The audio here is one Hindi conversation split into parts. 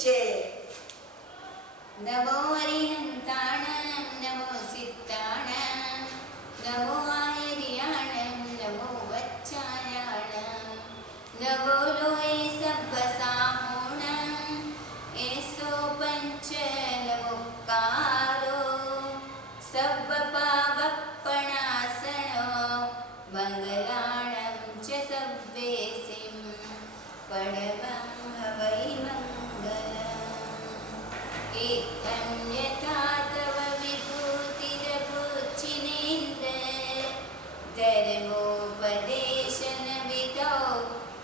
जय। नमो अरिहन्ताणं नमो सिद्धाणं नमो आयर्याणं नमो वच्चायाणं नमो लोये सब्बसामूणं एसो पञ्च नमोक्कारो सब्बपावप्पणासनो मङ्गलाणं च सब्वेसिं पडवं हवै मङ्गलम्। इत्थं यथा तव विभूतिरभूचिनेन्द्र धर्मोपदेशनविधौ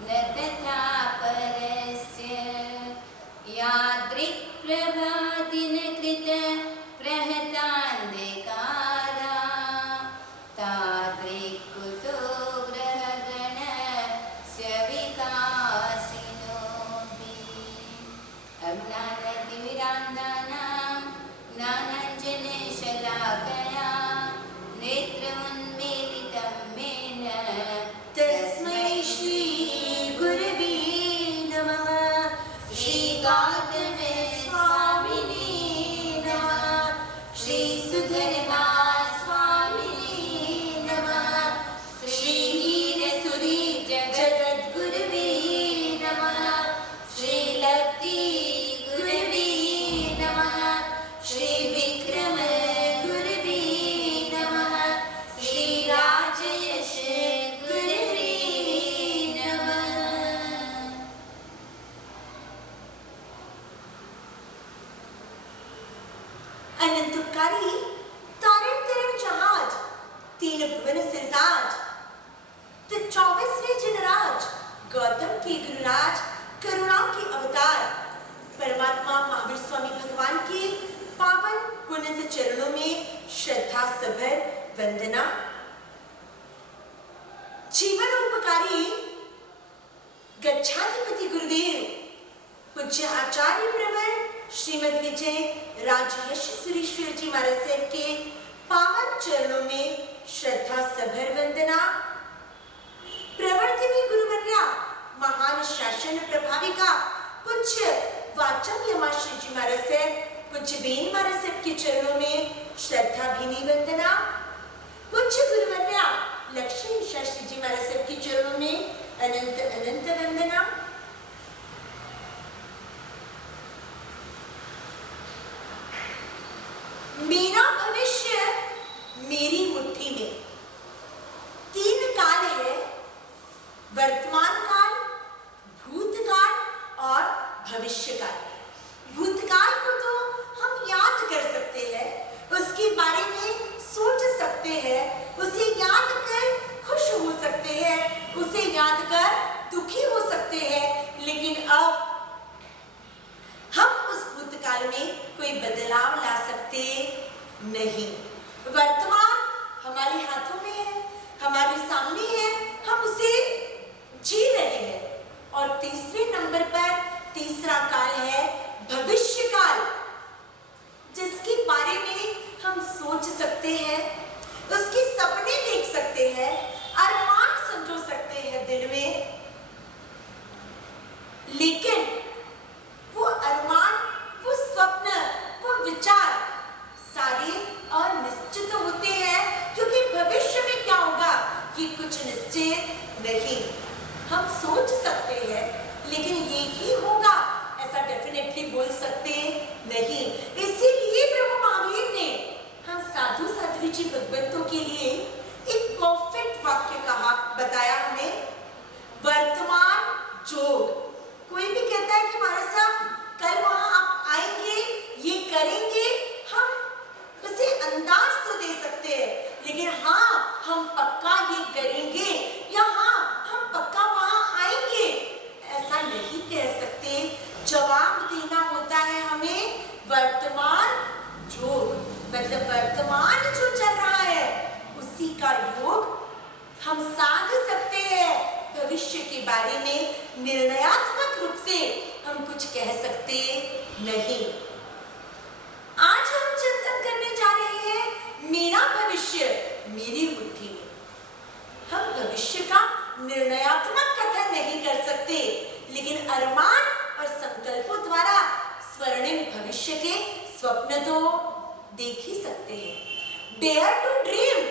न तथा परस्य यादृक्प्रभादिनकृत प्रहतान्धकारा तादृक्कुतो ग्रहगणस्य विकासिनोऽपि अज्ञानतिमिरान्धानां ज्ञानाञ्जनशलाकया नेत्रोन्मीलितं येन तस्मै श्री गुरवे नमः। श्री गौतम स्वामिने नमः। श्री सुधर्मा स्वामिने नमः। श्री वीरसुरी जगद्गुरवे नमः। श्री लब्धि गुरवे नमः। श्री विक्रम गुरवे नमः। श्री राजयश गुरवे नमः। अनंतकारी तारण तरण जहाज, तीन भुवन सिरताज, तो 24वें जनराज, गौतम के गुरुराज, करुणा के अवतार, परमात्मा महावीर स्वामी भगवान के पावन पुनित चरणों में श्रद्धा सभर वंदना। जीवन उपकारी गच्छाधिपति गुरुदेव पूज्य आचार्य प्रवर श्रीमद विजय राजयश सुरेश्वर जी महाराज साहब के पावन चरणों में श्रद्धा सभर वंदना। प्रवर्तिनी गुरुवर्या महान शासन प्रभाविका पूज्य वाचम यमाश्री जी महाराज साहब, पूज्य बेन महाराज साहब के चरणों में श्रद्धा भीनी वंदना। पूज्य गुरुवर्या लक्ष्मी शास्त्री जी महाराज साहब के चरणों में अनंत अनंत वंदना। मेरा भविष्य मेरी मुट्ठी में। तीन काल है, वर्तमान काल, भूतकाल और भविष्य काल। भूतकाल को तो हम याद कर सकते हैं, उसके बारे में सोच सकते हैं, उसे याद कर खुश हो सकते हैं, उसे याद कर दुखी हो सकते हैं, लेकिन अब हम उस भूतकाल में कोई बदलाव ला सकते नहीं। वर्तमान हमारे हाथों में है, हमारे सामने है, हम उसे जी रहे हैं। और तीसरे नंबर पर तीसरा काल है भविष्य काल, जिसके बारे में हम सोच सकते हैं, उसके सपने देख सकते हैं, अरमान संजो सकते हैं दिल में, लेकिन वो अरमान, वो स्वप्न, वो विचार सारे अनिश्चित होते हैं, क्योंकि भविष्य में क्या होगा ये कुछ निश्चित नहीं। हम सोच सकते हैं, लेकिन ये ही होगा ऐसा डेफिनेटली बोल सकते नहीं। इसीलिए प्रभु महावीर ने हम साधु साध्वी जी भगवंतों के लिए एक परफेक्ट वाक्य कहा, बताया हमें, वर्तमान जोग। कोई भी कहता है कि महाराज साहब कल वहां आप आएंगे, ये करेंगे, हम उसे अंदाज तो दे सकते हैं, लेकिन हाँ हम पक्का ये करेंगे या हाँ हम पक्का वहां आएंगे, ऐसा नहीं कह सकते। जवाब देना होता है हमें वर्तमान योग, मतलब वर्तमान जो चल रहा है उसी का योग हम साध सकते हैं। भविष्य के बारे में निर्णयात्मक रूप से हम कुछ कह सकते नहीं। आज हम चिंतन करने जा रहे हैं मेरा भविष्य मेरी मुट्ठी में। हम भविष्य का निर्णयात्मक कथन नहीं कर सकते, लेकिन अरमान और संकल्पों द्वारा भविष्य के स्वप्न तो देख ही सकते हैं। डेयर टू ड्रीम,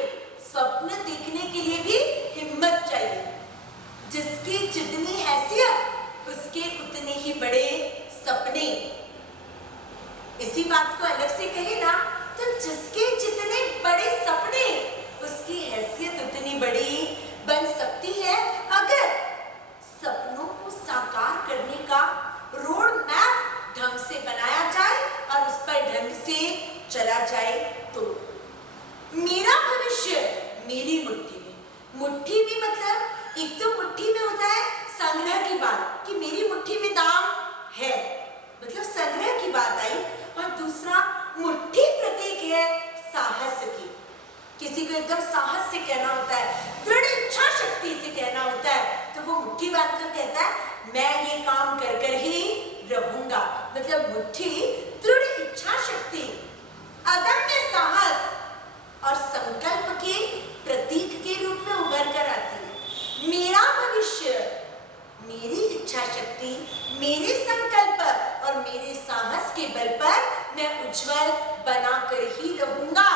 स्वप्न देखने के लिए भी हिम्मत चाहिए। जिसकी जितनी हैसियत उसके उतने ही बड़े सपने। इसी बात को अलग से कहे ना तो जिसके जितने बड़े सपने उसकी हैसियत उतनी बड़ी बन सकती है अगर सपनों को साकार करने का रोड मैप ढंग से बनाया जाए और उस पर ढंग से चला जाए तो। मेरा भविष्य मेरी मुट्ठी में। मुट्ठी में मतलब एक तो मुट्ठी में होता है संग्रह की बात कि मेरी मुट्ठी में दाम है, मतलब संग्रह की बात आई, और दूसरा मुट्ठी प्रतीक है साहस की। किसी को एकदम साहस से कहना होता है, दृढ़ इच्छा शक्ति से कहना होता है, तो वो मुट्ठी बांधकर कहता है मैं ये काम कर कर ही रहूंगा। मतलब मुट्ठी दृढ़ इच्छा शक्ति, अदम्य साहस और संकल्प के प्रतीक के रूप में उभर कर आती है। मेरा भविष्य मेरी इच्छा शक्ति, मेरे संकल्प और मेरे साहस के बल पर मैं उज्जवल बनाकर ही रहूंगा।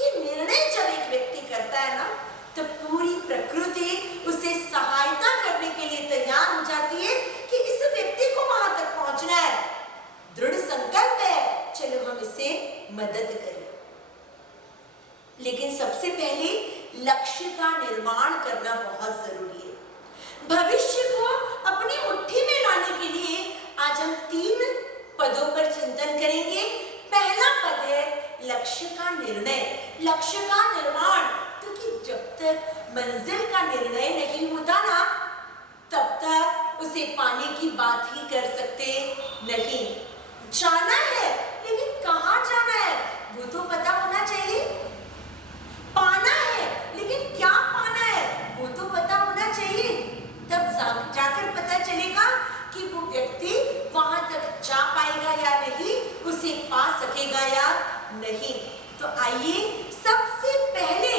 ये निर्णय जब एक व्यक्ति करता है ना तो पूरी प्रकृति उसे सहायता करने के लिए तैयार हो जाती है कि इस व्यक्ति को वहां तक पहुंचना है। दृढ़ संकल्प है, चलो हम इसे मदद करें। लेकिन सबसे पहले लक्ष्य का निर्माण करना बहुत जरूरी है। भविष्य को अपनी मुट्ठी में लाने के लिए आज हम 3 पदों पर चिंतन करेंगे। पहला पद है लक्ष्य का निर्णय, लक्ष्य का निर्माण। क्योंकि जब तक मंजिल का निर्णय नहीं होता ना तब तक उसे पाने की बात ही कर सकते नहीं। जाना है लेकिन कहाँ जाना है वो तो पता होना चाहिए। पाना है लेकिन क्या पाना है वो तो पता होना चाहिए। तब जाकर पता चलेगा कि वो व्यक्ति वहां तक जा पाएगा या नहीं, उसे पा सकेगा या नहीं। तो आइए सबसे पहले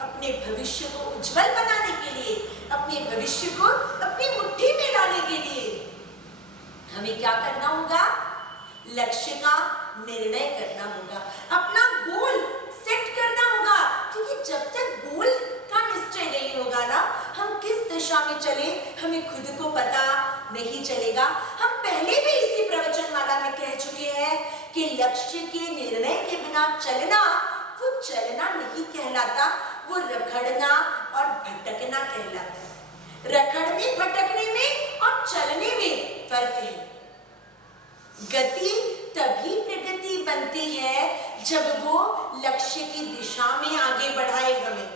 अपने भविष्य को उज्जवल बनाने के लिए, अपने भविष्य को अपनी मुट्ठी में लाने के लिए हमें क्या करना होगा? लक्ष्य का निर्णय करना होगा, अपना गोल सेट करना होगा। क्योंकि जब तक गोल का निश्चय नहीं होगा ना, हम किस दिशा में चले हमें खुद को पता नहीं चलेगा। हम पहले भी इसी प्रवचनमाला में कह चुके हैं कि लक्ष्य के निर्णय के बिना चलना वो चलना नहीं कहलाता, वो रखड़ना और भटकना कहलाता है। रखड़ने भटकने में और चलने में फर्क है। गति तभी प्रगति बनती है जब वो लक्ष्य की दिशा में आगे बढ़ाए। हमें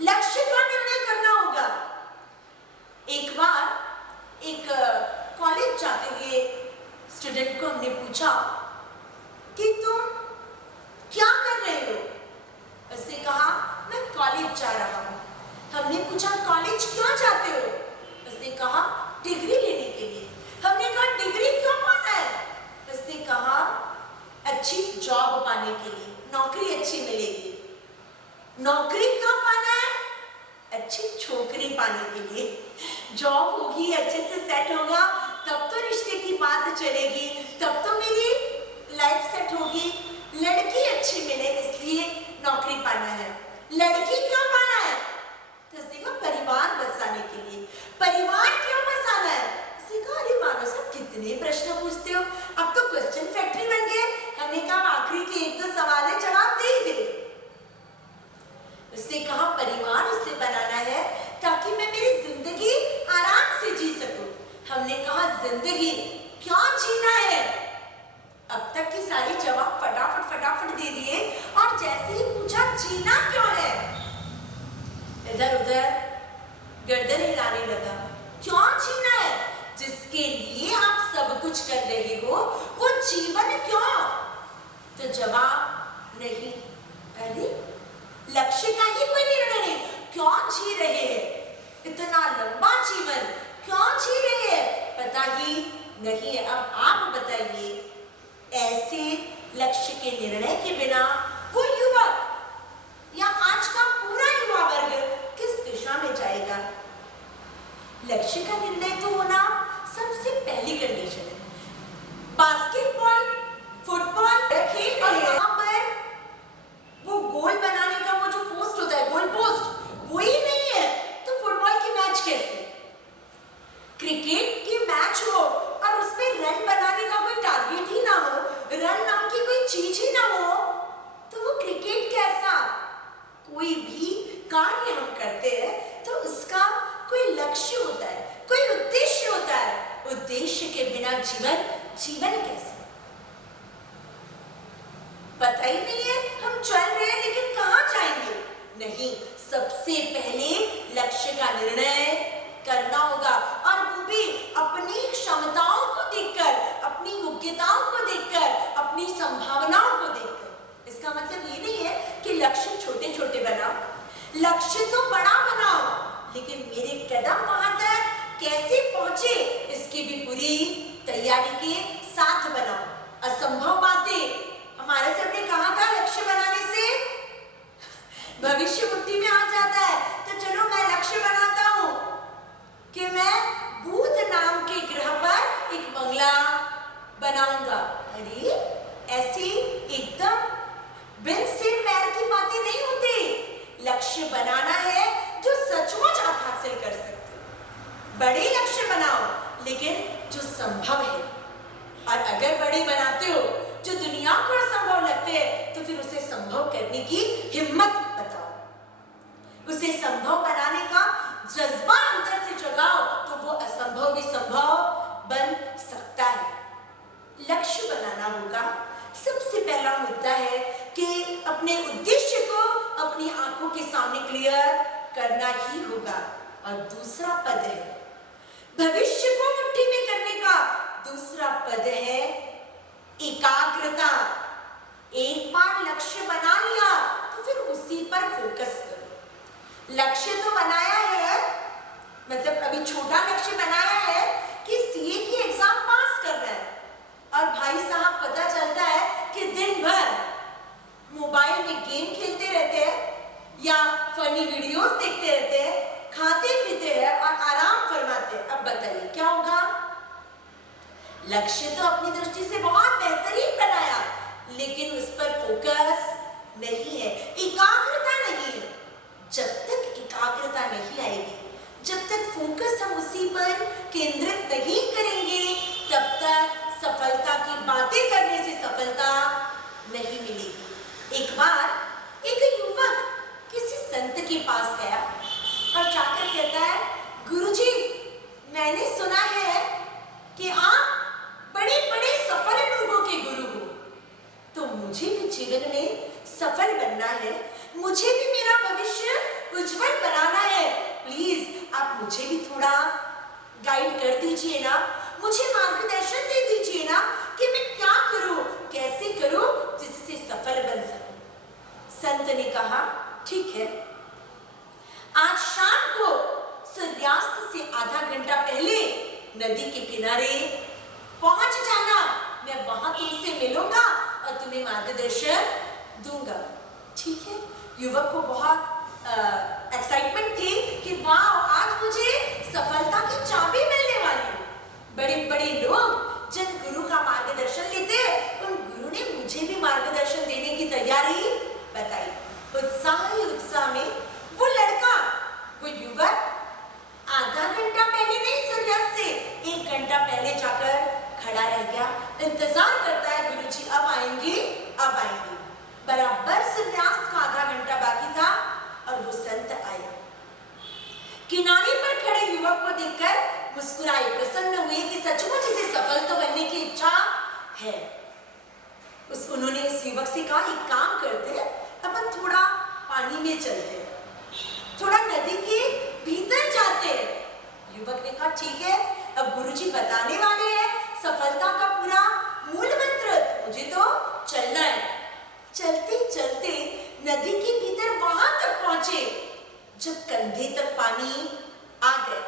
लक्ष्य का निर्णय करना होगा। एक बार एक कॉलेज जाते हुए स्टूडेंट को हमने पूछा कि तुम क्या कर रहे हो? उसने कहा मैं कॉलेज जा रहा हूँ। हमने पूछा कॉलेज क्यों जाते हो? उसने कहा डिग्री लेने के लिए। हमने कहा डिग्री क्यों पाना है? उसने कहा अच्छी जॉब पाने के लिए, नौकरी अच्छी मिलेगी। नौकरी क्यों पाना है? अच्छी छोकरी पाने के लिए। जॉब होगी, अच्छे से सेट होगा, तब तो रिश्ते की बात चलेगी, तब तो मेरी लाइफ सेट होगी। लड़की अच्छी मिले इसलिए नौकरी पाना है। लड़की क्यों पाना है? तो उसने कहा परिवार बसाने के लिए। परिवार क्यों बसाना है? उसने कहा अरे मानो साहब कितने प्रश्न पूछते हो, अब तो क्वेश्चन फैक्ट्री बन गए। हमने कहा आखिरी के 1-2 सवाल है, जवाब दे ही दे। उसने कहा परिवार इसलिए बनाना है ताकि मैं मेरी जिंदगी आराम से जी सकूं। हमने कहा जिंदगी क्यों जीना है? अब तक की सारी जवाब फटाफट दे दिए और जैसे ही पूछा जीना क्यों है, इधर उधर गर्दन हिलाने लगा। क्यों जीना है? जिसके लिए आप सब कुछ कर रहे हो वो जीवन क्यों? तो जवाब नहीं। अरे लक्ष्य का ही कोई निर्णय नहीं, क्यों जी रहे हैं? इतना लंबा जीवन क्यों जी रहे हैं? पता ही नहीं है। अब आप बताइए ऐसे लक्ष्य के निर्णय के बिना वो युवक या आज का पूरा युवा वर्ग किस दिशा में जाएगा? लक्ष्य का निर्णय तो होना सबसे पहली कंडीशन है। बास्केटबॉल फुटबॉल खेल रहे हैं, वहां पर वो गोल बनाने का वो जो पोस्ट होता है, गोल पोस्ट, वो ही नहीं है तो फुटबॉल की मैच कैसे? क्रिकेट की मैच हो और उसमें रन बनाने का कोई टारगेट ही ना हो, रन नाम की कोई चीज ही ना हो, तो वो क्रिकेट कैसा? कोई भी कार्य हम करते हैं तो उसका कोई लक्ष्य होता है, कोई उद्देश्य होता है। उद्देश्य के बिना जीवन कैसे? पता ही नहीं है, हम चल रहे हैं लेकिन कहां जाएंगे? नहीं, सबसे पहले लक्ष्य का निर्णय करना होगा, और वो भी अपनी क्षमताओं को देखकर, अपनी योग्यताओं को देखकर, अपनी संभावनाओं को देखकर। इसका मतलब ये नहीं है कि लक्ष्य छोटे छोटे बनाओ, लक्ष्य तो बड़ा बनाओ, लेकिन मेरे कदम वहां तक कैसे पहुंचे इसकी भी पूरी तैयारी के साथ बनाओ। असंभव बातें, हमारे सर ने कहा था लक्ष्य बनाने से भविष्य बुद्धि में आ जाता है, तो चलो मैं लक्ष्य बनाता हूं कि मैं बुध नाम के ग्रह पर एक बंगला बनाऊंगा। अरे ऐसी एकदम बिन सिर पैर की बातें नहीं होती। लक्ष्य बनाना है जो सचमुच आप हासिल कर सकते हो। बड़े लक्ष्य बनाओ लेकिन जो संभव है, और अगर बड़े बनाते हो जो दुनिया को असंभव लगते हैं तो फिर उसे संभव करने की हिम्मत बताओ, उसे संभव बनाने का जज्बा अंदर से जगाओ, तो वो असंभव भी संभव बन सकता है। लक्ष्य बनाना होगा। सबसे पहला मुद्दा है कि अपने उद्देश्य को अपनी आंखों के सामने क्लियर करना ही होगा। और दूसरा पद है भविष्य को मुट्ठी में करने का, दूसरा पद है एकाग्रता। एक बार लक्ष्य बना लिया तो फिर उसी पर फोकस करो। लक्ष्य तो बनाया है, मतलब अभी छोटा लक्ष्य बनाया है कि सीए की एग्जाम पास करना है, और भाई साहब पता चलता है कि दिन भर मोबाइल में गेम खेलते रहते हैं या फनी वीडियोस देखते रहते हैं, खाते पीते हैं और आराम फरमाते हैं। अब बताइए क्या होगा? लक्ष्य तो अपनी दृष्टि से बहुत बेहतरीन बनाया, लेकिन उस पर फोकस नहीं है, एकाग्रता नहीं है। जब तक एकाग्रता नहीं आएगी, जब तक फोकस हम उसी पर केंद्रित नहीं करेंगे, तब तक सफलता की बातें करने से सफलता नहीं मिलेगी। एक बार एक युवक किसी संत के पास गया और जाकर कहता है, गुरुजी, मैंने सुना है कि आप बड़े बड़े सफल लोगों के गुरु हो, तो मुझे भी जीवन में सफल बनना है, मुझे भी मेरा भविष्य उज्जवल बनाना है। प्लीज आप मुझे भी थोड़ा गाइड कर दीजिए ना, मुझे मार्गदर्शन दे दीजिए ना कि मैं क्या करूं, कैसे करूं जिससे सफल बन सकूं। संत ने कहा, ठीक है, आज शाम को सूर्यास्त से आधा घंटा पहले नदी के किनारे पहुंच जाना, मैं वहां तुमसे मिलूंगा और तुम्हें मार्गदर्शन दूंगा। ठीक है, युवक को बहुत एक्साइटमेंट थी कि वाह, आज मुझे सफलता की चाबी मिलने वाली है। बड़े बड़े लोग जिन गुरु का मार्गदर्शन लेते हैं, उन गुरु ने मुझे भी मार्गदर्शन देने की तैयारी बताई। उत्साह में वो लड़का, वो युवक आधा घंटा पहले नहीं, सूर्यास्त से 1 घंटा पहले जाकर खड़ा रह गया, इंतजार करता है, गुरुजी अब आएंगे अब आएंगे। बराबर सूर्यास्त का आधा घंटा बाकी था और वो संत आए। किनारे पर खड़े युवक को देखकर मुस्कुराए, प्रसन्न हुए कि सचमुच इसे सफल तो बनने की इच्छा है। उन्होंने इस युवक से कहा, एक काम करते हैं, अपन थोड़ा पानी में चलते हैं, थोड़ा नदी के भीतर जाते हैं। युवक ने कहा, ठीक है, अब गुरुजी बताने वाले हैं सफलता का पूरा मूल मंत्र, मुझे तो चलना है। चलते चलते नदी के भीतर वहां तक पहुंचे जब कंधे तक पानी आ गया,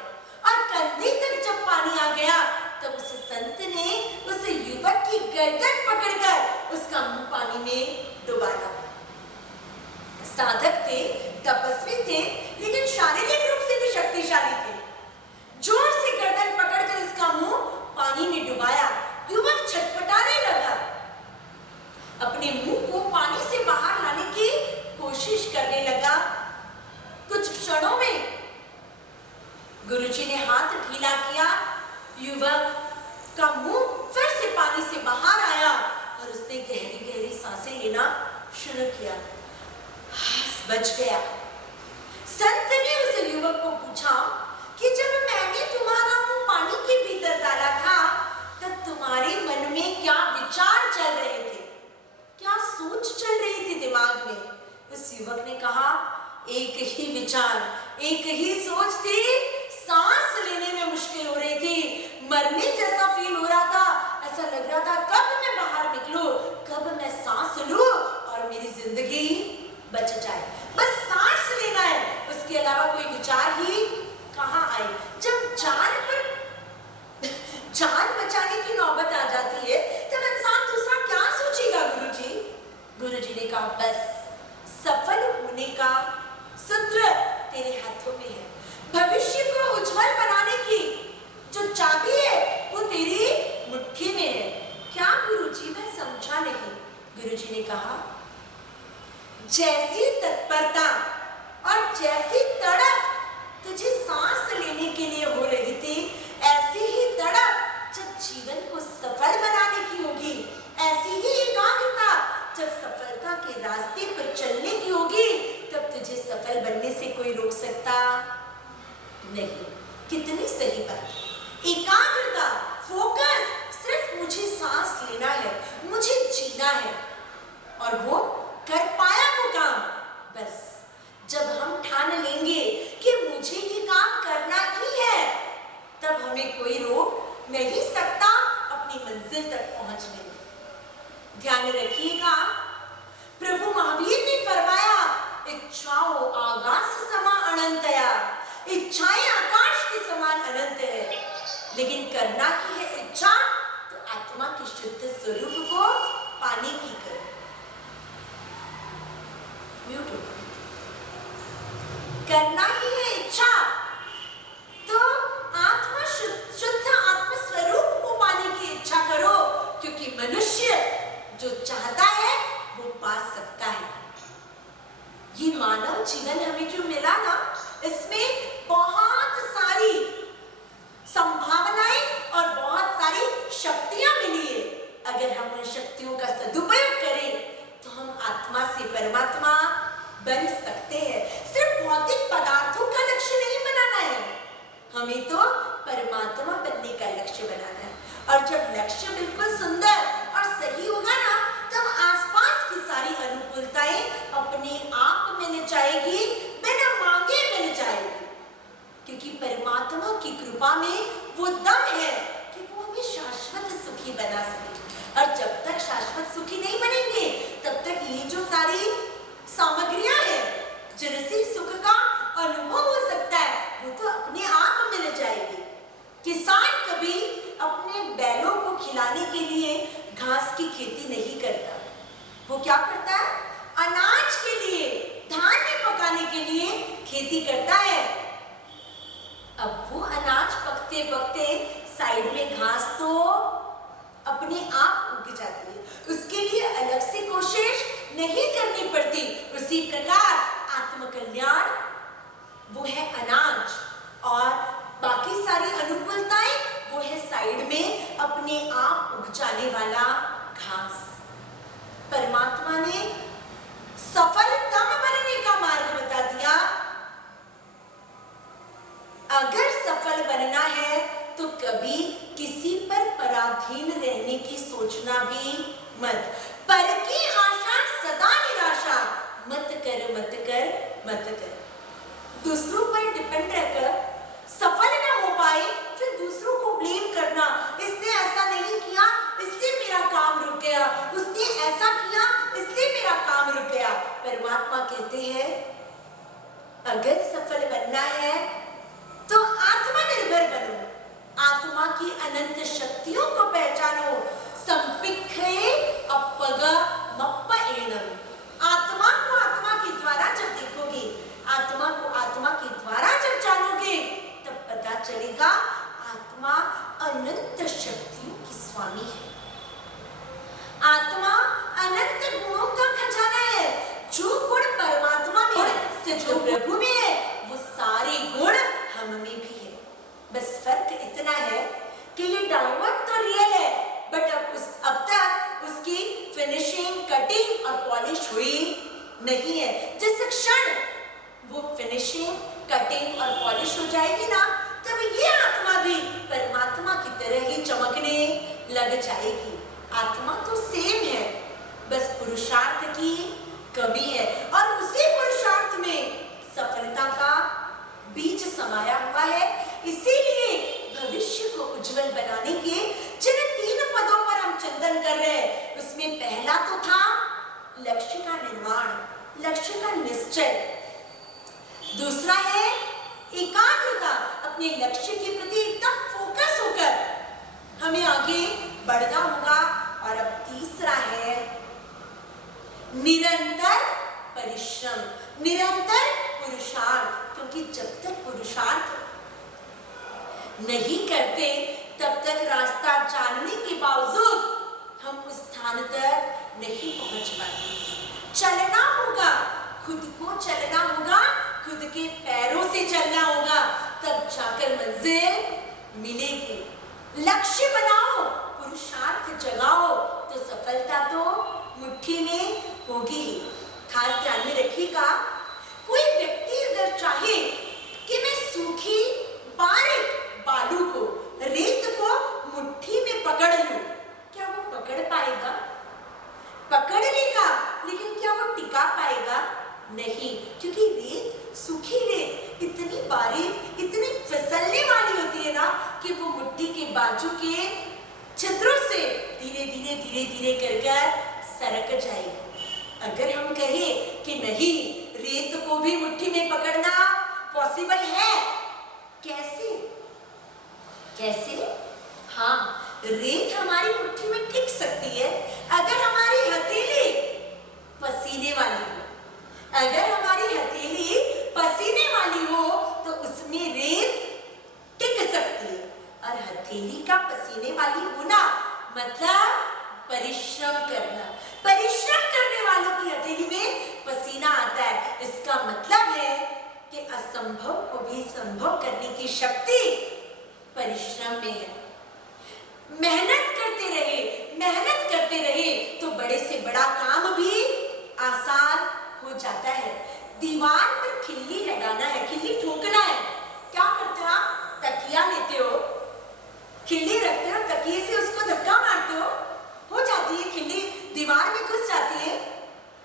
और कंधे तक जब पानी आ गया तब उस संत ने उस युवक की गर्दन पकड़कर उसका मुंह पानी में डुबाया। साधक थे, तपस्वी थे, लेकिन शारीरिक गुरुजी ने हाथ ढीला किया, युवक का मुंह फिर से पानी से बाहर आया और उसने गहरी गहरी सांसें लेना शुरू किया। बच गया। संत ने उस युवक को पूछा कि जब मैंने तुम्हारा मुंह पानी के भीतर डाला था तब तुम्हारे मन में क्या विचार चल रहे थे, क्या सोच चल रही थी दिमाग में? उस युवक ने कहा, एक ही विचार, एक ही सोच थी, सांस लेने में मुश्किल हो रही थी, मरने जैसा फील हो रहा था। ऐसा लग रहा था कब मैं बाहर निकलूं, कब मैं सांस लूं और मेरी जिंदगी बच जाए। बस सांस लेना है, उसके अलावा कोई विचार ही कहां आए। जब जान बचाने की नौबत आ जाती है तब इंसान दूसरा क्या सोचेगा? गुरुजी ने कहा, बस सफल होने का सूत्र तेरे हाथों में है। भविष्य को उज्जवल बनाने की जो चाबी है वो तेरी मुट्ठी में है। क्या गुरुजी? मैं समझा नहीं। गुरुजी ने कहा, जैसी तत्परता और जैसी तड़प तुझे सांस लेने के लिए हो रही थी, ऐसी ही तड़प जब जीवन को सफल बनाने की होगी, ऐसी ही एकाग्रता जब सफलता के रास्ते पर चलने की होगी, तब तुझे सफल बनने से कोई रोक सकता नहीं। कितनी सही बात। एकाग्रता, फोकस, सिर्फ मुझे सांस लेना है, मुझे जीना है, और वो कर पाया वो काम। बस जब हम ठान लेंगे कि मुझे ये काम करना ही है, तब हमें कोई रोक नहीं सकता अपनी मंजिल तक पहुंचने में। ध्यान रखिएगा, प्रभु महावीर ने फरमाया, इच्छाओं आकाश समा अनंतया, इच्छाएं आकाश के समान अनंत है, लेकिन करना ही है इच्छा तो आत्मा के शुद्ध स्वरूप को पाने की करो। करना ही है इच्छा तो आत्मा शुद्ध आत्म स्वरूप को पाने की इच्छा करो, क्योंकि मनुष्य जो चाहता है वो पा सकता है। ये मानव जीवन हमें जो मिला ना, इसमें बहुत सारी संभावनाएं और बहुत सारी शक्तियां मिली है। अगर हम उन शक्तियों का सदुपयोग करें तो हम आत्मा से परमात्मा बन सकते हैं। सिर्फ भौतिक पदार्थों का लक्ष्य नहीं बनाना है, हमें तो परमात्मा बनने का लक्ष्य बनाना है। और जब लक्ष्य बिल्कुल सुंदर और सही होगा ना, तब आसपास की सारी अनुकूलताएं अपने आप मिल जाएगी, बिना मांगे मिल जाएगी, क्योंकि परमात्मा की कृपा में वो दम है कि वो हमें शाश्वत सुखी बना सके। और जब तक शाश्वत सुखी नहीं बनेंगे तब तक ये जो सारी सामग्रियां हैं जिनसे सुख का अनुभव हो सकता है, वो तो अपने आप मिल जाएगी। किसान कभी अपने बैलों को खिलाने के लिए घास की खेती नहीं करता, वो क्या करता है? अनाज के लिए, धान्य पकाने के लिए खेती करता है। अब वो अनाज पकते पकते साइड में घास तो अपने आप उग जाती है, उसके लिए अलग से कोशिश नहीं करनी पड़ती। उसी प्रकार आत्मकल्याण वो है अनाज, और बाकी सारी अनुकूलताएं वो है साइड में अपने आप उग जाने वाला घास। परमात्मा ने सफलतम बनने का मार्ग बता दिया। अगर सफल बनना है तो कभी किसी पर पराधीन रहने की सोचना भी मत। पर की आशा सदा निराशा, मत कर मत कर मत कर। दूसरों पर डिपेंड रहकर सफल ना हो पाए फिर दूसरों को ब्लेम करना, इसने ऐसा नहीं किया इसलिए मेरा काम रुक गया, उसने ऐसा किया इसलिए मेरा काम रुक गया। परमात्मा कहते हैं, अगर सफल बनना है तो आत्मनिर्भर बनो, आत्मा की अनंत शक्तियों को पहचानो। संपिखे अपग मप्प एणम। आत्मा को आत्मा के द्वारा जब देखोगे, आत्मा को आत्मा के द्वारा जब जानोगे, तब पता चलेगा आत्मा अनंत शक्तियों की स्वामी है। आत्मा अनंत गुणों का खजाना है। जो गुण परमात्मा में है, जो प्रभु में है, वो सारे गुण हम में भी है। जाएगी। आत्मा तो सेम है, बस पुरुषार्थ की कमी है और उसी पुरुषार्थ में सफलता का बीज समाया हुआ है। इसीलिए भविष्य को उज्जवल बनाने के जिन 3 पदों पर हम चिंतन कर रहे हैं, उसमें पहला तो था लक्ष्य का निर्माण, लक्ष्य का निश्चय। दूसरा है एकाग्रता, अपने लक्ष्य के प्रति एकदम फोकस होकर हमें आगे बढ़ना होगा। और अब तीसरा है निरंतर परिश्रम, निरंतर पुरुषार्थ, क्योंकि जब तक पुरुषार्थ नहीं करते तब तक रास्ता जानने के बावजूद हम उस स्थान तक नहीं पहुंच पाते। चलना होगा, खुद को चलना होगा, खुद के पैरों से चलना होगा, तब जाकर मंजिल मिलेगी। लक्ष्य बनाओ, पुरुषार्थ जगाओ, तो सफलता तो मुट्ठी में होगी। खास ध्यान में रखिएगा, कोई व्यक्ति अगर चाहे कि मैं सूखी बारीक बालू को, रेत को मुट्ठी में पकड़ लूं, क्या वो पकड़ पाएगा? पकड़ लेगा, लेकिन क्या वो टिका पाएगा? नहीं, क्योंकि रेत, सूखी रेत इतनी बारीक, इतनी फिसलने वाली होती है ना कि वो मुट्ठी के बाजू के छिद्रों से धीरे धीरे धीरे धीरे कर कर सरक जाएगी। अगर हम कहें कि नहीं, रेत को भी मुट्ठी में पकड़ना पॉसिबल है, कैसे? कैसे? हाँ, रेत हमारी मुट्ठी में टिक सकती है अगर हमारी हथेली पसीने वाली हो। अगर हमारी हथेली पसीने वाली हो तो उसमें रेत टिक सकती है। और हथेली का पसीने वाली होना मतलब परिश्रम करना। परिश्रम करने वालों की हथेली में पसीना आता है। इसका मतलब है कि असंभव को भी संभव करने की शक्ति परिश्रम में है। मेहनत करते रहे तो बड़े से बड़ा काम भी आसान हो जाता है। दीवार पर खिल्ली लगाना है, खिल्ली ठोकना है, क्या करते हो आप? तकिया लेते हो, खिल्ली रखते हो, तकिए से उसको धक्का मारते हो जाती है खिल्ली, दीवार में घुस जाती है?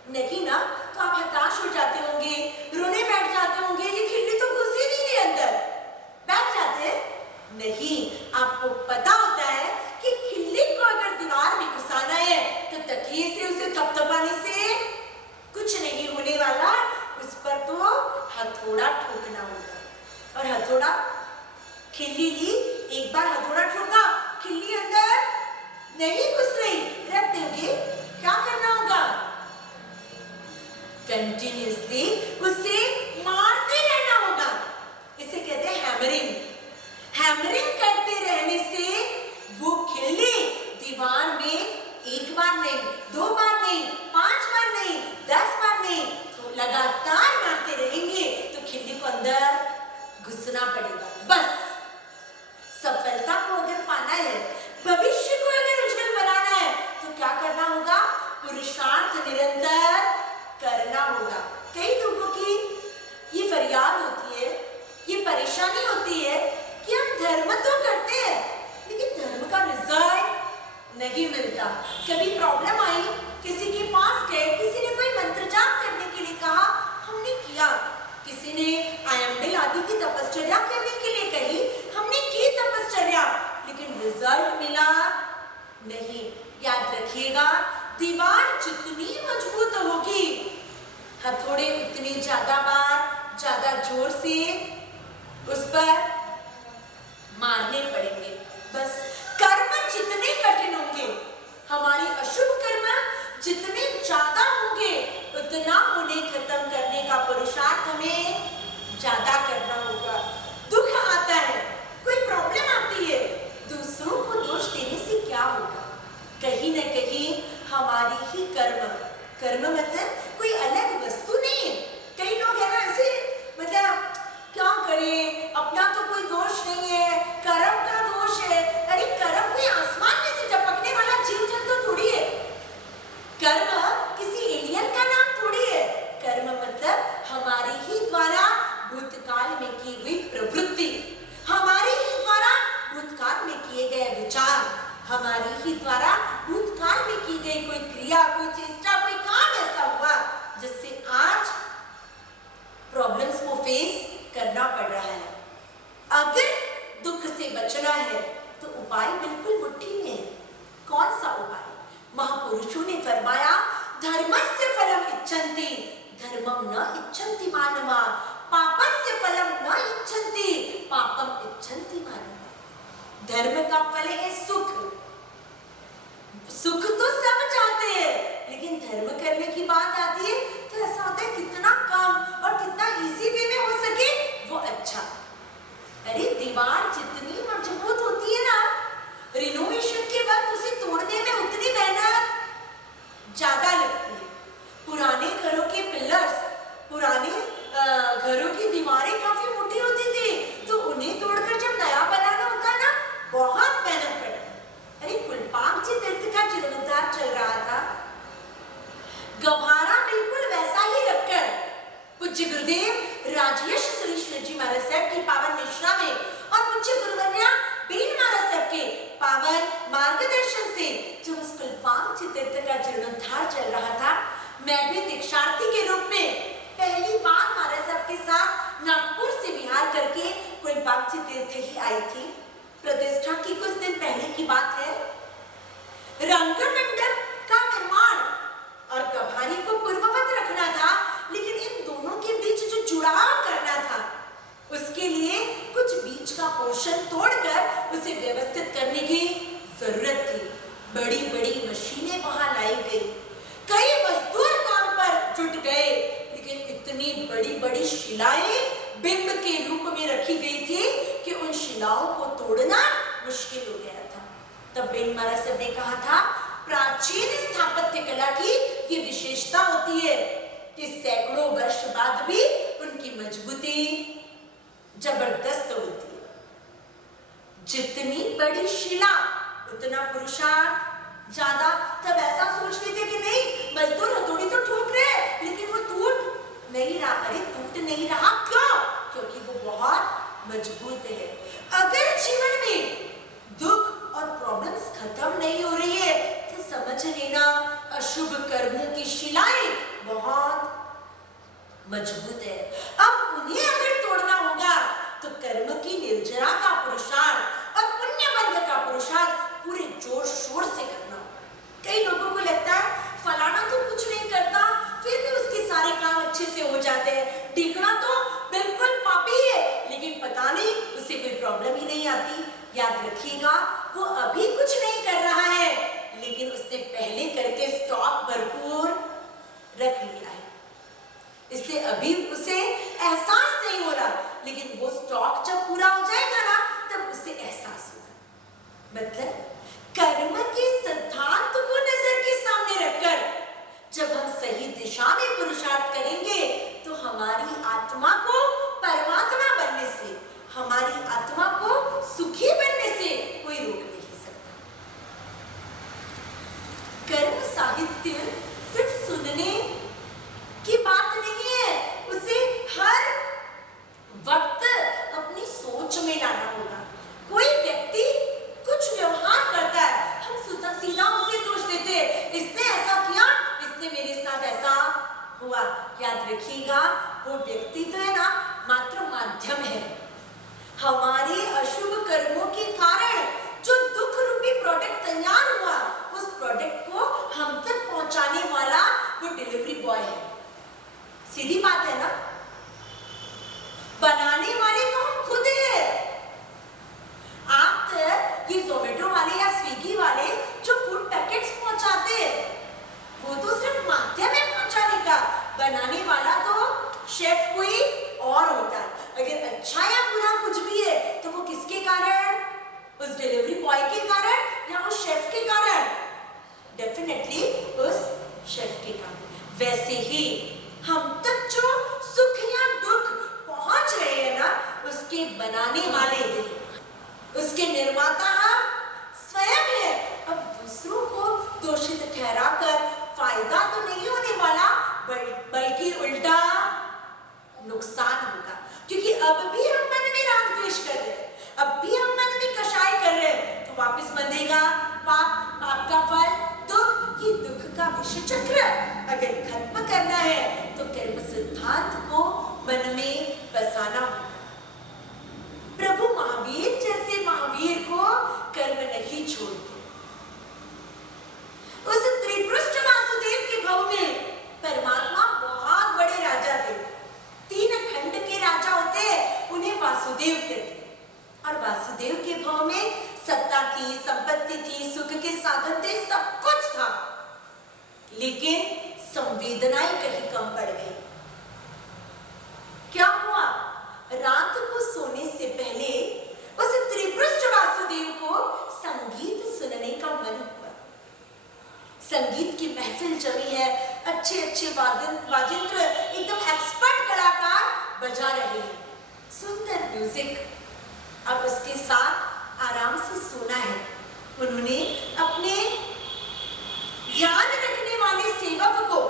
नहीं ना, तो आप हताश हो जाते होंगे, रोने बैठ जाते होंगे, ये खिल्ली तो घुस ही नहीं रही अंदर, बैठ जाते हैं? नहीं, आपको पता होता है कि खिल्ली को अगर दीवार में घुसाना है तो तकिए से उसे थपथपाने से कुछ नहीं होने वाला, उस पर तो हथौड़ा ठोकना होगा। और हथौड़ा, खिल्ली ली, एक बार हथौड़ा ठोका, खिल्ली अंदर नहीं घुस रही, रख दोगे, क्या करना होगा? कंटिन्यूअसली उसे मारते रहना होगा। इसे कहते हैं हैमरिंग। हैमरिंग करते रहने से वो खिल्ली दीवार में एक बार नहीं, 2 बार नहीं, 5 बार नहीं, 10 बार नहीं, तो लगातार मारते रहेंगे तो खिल्ली को अंदर घुसना पड़ेगा। बस सफलता को अगर पाना है, भविष्य को अगर उज्जवल बनाना है, तो क्या करना होगा? पुरुषार्थ निरंतर करना होगा। कई लोगों की ये फरियाद होती है, ये परेशानी होती है कि हम धर्म तो करते हैं लेकिन धर्म का रिजल्ट नहीं मिलता। कभी प्रॉब्लम आई, किसी के पास गए, किसी ने कोई मंत्र जाप करने के लिए कहा, हमने किया। किसी ने आयम्बिल आदि की तपश्चर्या करने के लिए कही, हमने की तपश्चर्या, लेकिन रिजल्ट मिला नहीं। याद रखिएगा, दीवार जितनी मजबूत होगी, हथौड़े उतनी ज्यादा बार, ज्यादा जोर से उस पर मारने पड़ेंगे। बस कर्म जितने कठिन होंगे, हमारी अशुभ कर्म जितने ज्यादा होंगे, उतना उन्हें खत्म करने का पुरुषार्थ हमें ज्यादा करना होगा। दुख आता उपाय बिल्कुल मुट्ठी में है। कौन सा उपाय? महापुरुषों ने फरमाया, धर्मस्य फलम इच्छन्ति धर्मम न इच्छन्ति मानवा, पापस्य फलम न इच्छन्ति पापम इच्छन्ति मानवा। धर्म का फल है सुख। सुख तो सब चाहते हैं, लेकिन धर्म करने की बात आती है तो ऐसा होता है कितना कम और कितना इजी वे में हो सके वो अच्छा। अरे दीवार जितनी मजबूत होती है ना, रिनोवेशन के बाद उसे तोड़ने में उतनी मेहनत ज्यादा लगती है। पुराने घरों के पिलर्स, पुराने घरों की दीवारें काफी मोटी होती थी, तो उन्हें तोड़कर जब नया बनाना होता है ना, बहुत मेहनत पड़ती है। अरे कुलपाक जी तीर्थ का जीर्णोद्धार चल रहा था, गभारा बिल्कुल वैसा ही रखकर पूज्य गुरुदेव राजयश सुरेश्वर जी महाराज साहब की पावन निष्ठा में और पूज्य गुरुवर्या बीन महाराज साहब के पावन मार्गदर्शन से जब उस कुलपाक जी तीर्थ का जीर्णोद्धार चल रहा था, मैं भी दीक्षार्थी के रूप में पहली बार महाराज साहब के साथ नागपुर से विहार करके कुलपाक जी तीर्थ ही आई थी। प्रतिष्ठा की कुछ दिन पहले की बात है। रंगमंडप का निर्माण और गभारी को पूर्ववत रखना था, लेकिन इन दोनों के बीच जो जुड़ाव करना था, उसके लिए कुछ बीच का पोर्शन तोड़कर उसे व्यवस्थित करने की जरूरत थी। बड़ी बड़ी मशीनें वहां लाई गई, कई मजदूर काम पर जुट गए, लेकिन इतनी बड़ी बड़ी शिलाएं बिंब के रूप में रखी गई थी कि उन शिलाओं को तोड़ना मुश्किल हो गया था। तब बेन महाराज साहब ने कहा था, प्राचीन स्थापत्य कला की ये विशेषता होती है कि सैकड़ों वर्ष बाद भी उनकी मजबूती जबरदस्त होती है। जितनी बड़ी शिला उतना पुरुषार्थ ज्यादा। तब ऐसा सोचते थे कि नहीं, मजदूर हथौड़ी तो ठोक रहे, लेकिन वो टूट नहीं रहा। अरे टूट नहीं रहा क्यों? क्योंकि वो बहुत मजबूत है। अगर जीवन में दुख और प्रॉब्लम्स खत्म नहीं हो रही है तो समझ लेना अशुभ कर्मों की शिलाएं बहुत मजबूत है। अब उन्हें अगर तोड़ना होगा तो कर्म की निर्जरा का पुरुषार्थ और पुण्य बंध का पुरुषार्थ पूरे जोर शोर से करना होगा। कई लोगों को लगता है फलाना तो कुछ नहीं करता, फिर भी उसके सारे काम अच्छे से हो जाते हैं। ढीकना तो बिल्कुल पापी है, लेकिन पता नहीं उसे कोई प्रॉब्लम ही नहीं आती। याद रखिएगा, वो अभी कुछ नहीं कर रहा है, लेकिन उसने पहले करके स्टॉक भरपूर रख लिया है। इसलिए अभी उसे एहसास नहीं हो रहा, लेकिन वो स्टॉक जब पूरा हो जाएगा ना, तब उसे एहसास होगा। मतलब कर्म के सिद्धांत को नजर के सामने रखकर जब हम सही दिशा में पुरुषार्थ करेंगे तो हमारी आत्मा को परमात्मा बनने से, हमारी आत्मा को सुखी बनने से कोई रोक नहीं सकता। कर्म साहित्य सिर्फ सुनने की बात नहीं है, उसे हर वक्त अपनी सोच में लाना होगा। कोई व्यक्ति कुछ व्यवहार करता है, हम सीधा उसे दोष देते हैं, इसने ऐसा किया, इसने मेरे साथ ऐसा हुआ। याद रखिएगा, वो व्यक्ति तो है ना, मात्र माध्यम है। हमारे अशुभ कर्मों के कारण जो दुख रूपी प्रोडक्ट तैयार हुआ, उस प्रोडक्ट को हम तक पहुंचाने वाला वो डिलीवरी बॉय है। सीधी बात है ना, बनाने वाले तो हम खुद हैं। आप ये ज़ोमैटो वाले या स्विगी वाले जो फूड पैकेट्स पहुंचाते हैं, वो तो सिर्फ माध्यम है पहुंचाने का, बनाने वाला तो शेफ कोई और होता है। अगर अच्छा या बुरा कुछ भी है तो वो किसके कारण? उस डिलीवरी बॉय के कारण या उस शेफ के कारण? डेफिनेटली उस शेफ के कारण। वैसे ही हम तक जो सुख या दुख पहुंच रहे हैं ना, उसके बनाने वाले भी, उसके निर्माता स्वयं है। अब दूसरों को दोषित ठहराकर फायदा तो नहीं होने वाला, बल्कि उल्टा नुकसान होगा। क्योंकि अब भी हम मन में राग द्वेष कर रहे हैं, अब भी हम मन में कषाय कर रहे हैं, तो वापस बंधेगा पाप, पाप का फल दुख। ये दुख का विषय चक्र अगर खत्म करना है तो कर्म सिद्धांत को मन में बसाना होगा। प्रभु महावीर जैसे महावीर को कर्म वैभव में सत्ता थी, संपत्ति थी, सुख के साधन थे, सब कुछ था, लेकिन संवेदनाएं कहीं कम पड़ गई। क्या हुआ? रात को सोने से पहले उस त्रिपृष्ठ वासुदेव को संगीत सुनने का मन हुआ। संगीत की महफिल जमी है, अच्छे अच्छे वाजिंत्र एकदम एक्सपर्ट कलाकार बजा रहे हैं, सुंदर म्यूजिक। अब उसके साथ आराम से सोना है। उन्होंने अपने ध्यान रखने वाले सेवक को,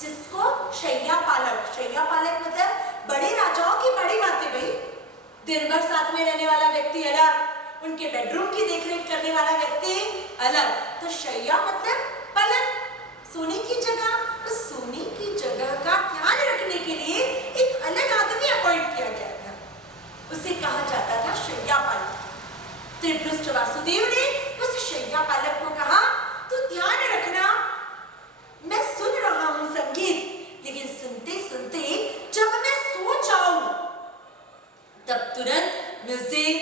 जिसको शैया पालक मतलब बड़े राजाओं की बड़ी बातें भाई, दिन भर साथ में रहने वाला व्यक्ति अलग, उनके बेडरूम की देखरेख करने वाला व्यक्ति अलग। तो शैया मतलब पलंग, सोने की जगह। उस सोने की जगह का ध्यान रखने के लिए एक अलग आदमी अपॉइंट किया गया था, उसे कहा जाता था शैया पालक। त्रिपृष्ठ वासुदेव ने उस शैया पालक को कहा, तू ध्यान रखना, मैं सुन रहा हूं संगीत, लेकिन सुनते सुनते जब मैं सो जाऊं तब तुरंत म्यूजिक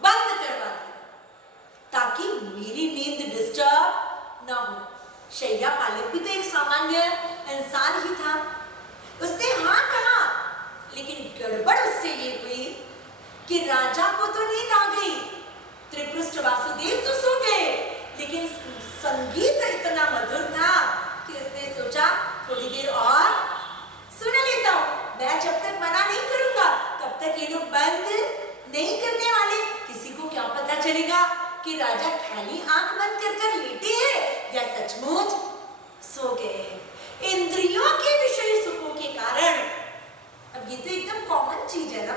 बंद करवा दे, ताकि मेरी नींद डिस्टर्ब ना हो। शैया पालक भी तो एक सामान्य इंसान ही था। उसने हाँ कहा, लेकिन गड़बड़ उससे ये हुई कि राजा को तो नींद आ गई, त्रिपृष्ठ वासुदेव तो सो गए, लेकिन संगीत इतना मधुर था कि उसने सोचा थोड़ी देर और सुन लेता हूं। मैं जब तक मना नहीं करूंगा तब तक ये लोग बंद नहीं करने वाले। किसी को क्या पता चलेगा कि राजा खाली आंख बंद कर लेटे हैं या सचमुच सो गए। इंद्रियों के विषय सुखों के कारण, अब ये तो एकदम कॉमन चीज है ना,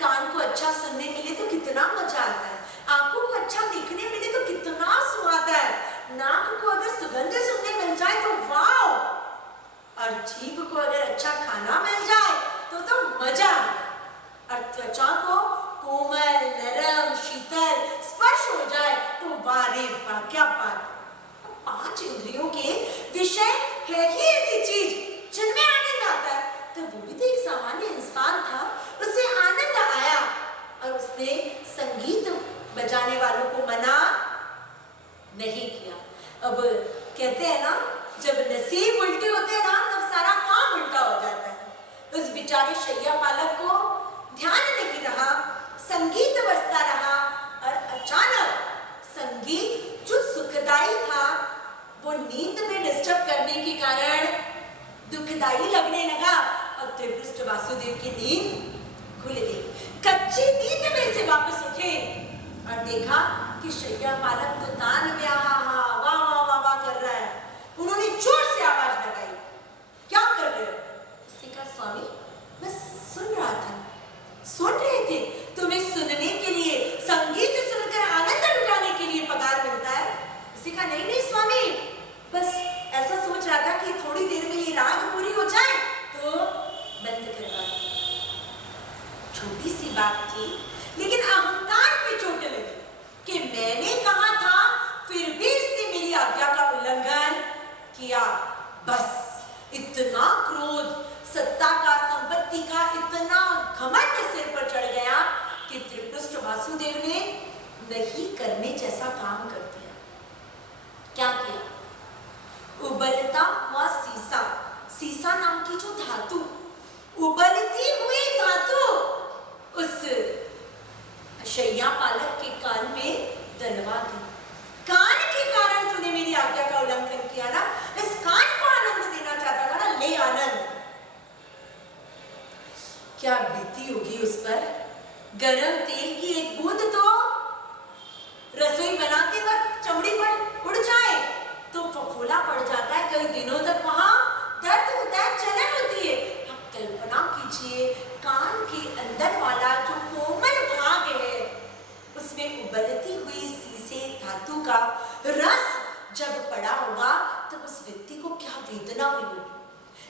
कान को अच्छा सुनने मिले तो कितना मजा आता है, आंखों को अच्छा देखने मिले तो कितना स्वाद है, नाक को अगर सुगंध सुनने मिल जाए तो वाओ, और जीभ को अगर अच्छा खाना मिल जाए तो मजा, और त्वचा को कोमल नरम शीतल स्पर्श हो जाए तो वारे वाह क्या बात। पांच इंद्रियों के विषय है ही ऐसी चीज जिनमें आनंद आता है। तो वो भी तो एक सामान्य इंसान था, उसे आनंद आया और उसने संगीत बजाने वालों को मना नहीं किया। अब कहते हैं ना, जब नसीब उल्टे होते हैं ना तब सारा काम उल्टा हो जाता है। उस बेचारे शैया पालक को ध्यान नहीं रहा, संगीत बजता रहा, और अचानक संगीत जो सुखदाई था वो नींद में डिस्टर्ब करने के कारण दुखदाई लगने लगा, और त्रिपृष्ठ वासुदेव की नींद खुल गई। कच्ची नींद में से वापस उठे और देखा कि शैया पालक तो तान में वाह वाह वाह वाह कर रहा है। उन्होंने जोर से आवाज लगाई, क्या कर रहे हो? उसने कहा, स्वामी मैं सुन रहा था। सुन रहे थे? तुम्हें सुनने के लिए, संगीत सुनकर आनंद लुटाने के लिए पगार मिलता है? उसने कहा, नहीं नहीं स्वामी, बस ऐसा सोच रहा था कि थोड़ी देर में ये राग पूरी हो जाए तो बंद करवा दो। छोटी सी बात थी, लेकिन अहंकार पे चोट लगी कि मैंने कहा था फिर भी इसने मेरी आज्ञा का उल्लंघन किया। बस इतना क्रोध, सत्ता का, संपत्ति का इतना घमंड सिर पर चढ़ गया कि त्रिपृष्ठ वासुदेव ने नहीं करने जैसा काम कर दिया। क्या किया? उबलता हुआ सीसा, सीसा नाम की जो धातु, उबलती हुई धातु उस शैया पालक के कान में डलवा दी। कान के कारण तूने मेरी आज्ञा का उल्लंघन किया ना, इस कान को आनंद देना चाहता था ना, ले आनंद। क्या बीती होगी उस पर? गरम तेल की एक बूंद तो रसोई बनाते वक्त चमड़ी पर उड़ जाए तो फफोला पड़ जाता है, कई दिनों तक वहां दर्द होता है, जलन होती है। अब कल्पना कीजिए, कान के अंदर वाला जो कोमल भाग है उसमें उबलती हुई सीसे धातु का रस जब पड़ा होगा तब उस व्यक्ति को क्या वेदना हुई होगी,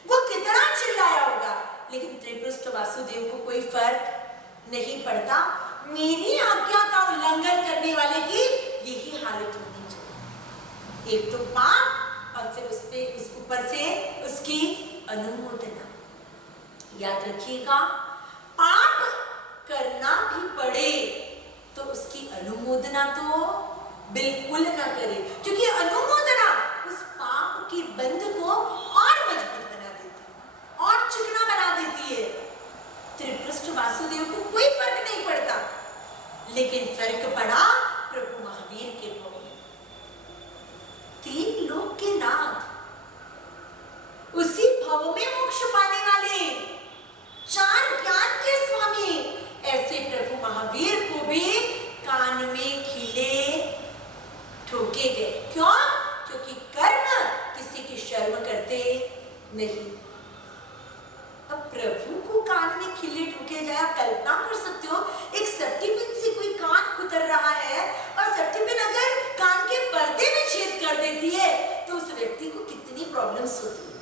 वो कितना चिल्लाया होगा। लेकिन त्रिपृष्ठ वासुदेव को कोई फर्क नहीं पड़ता। मेरी आज्ञा का उल्लंघन करने वाले की यही हालत होनी चाहिए, एक तो पाप और फिर उस ऊपर से उसकी अनुमोदना। याद रखिएगा, पाप करना भी पड़े अनुमोदना तो बिल्कुल ना करें, क्योंकि अनुमोदना उस पाप की बंध को और मजबूत बना देती है और चिकना बना देती है। त्रिपृष्ठ वासुदेव को कोई फर्क नहीं पड़ता, लेकिन फर्क पड़ा प्रभु महावीर के भव में। 3 लोक के नाथ, उसी भव में मोक्ष पाने वाले, 4 ज्ञान के स्वामी, ऐसे प्रभु महावीर को भी कान में खिले ठोके गए। क्यों? क्योंकि कर्म किसी की शर्म करते नहीं। अब प्रभु को कान में खिले ठोके जाए, आप कल्पना कर सकते हो, एक सेफ्टीपिन से कोई कान कुतर रहा है और सेफ्टीपिन अगर कान के पर्दे में छेद कर देती है तो उस व्यक्ति को कितनी प्रॉब्लम्स होती है।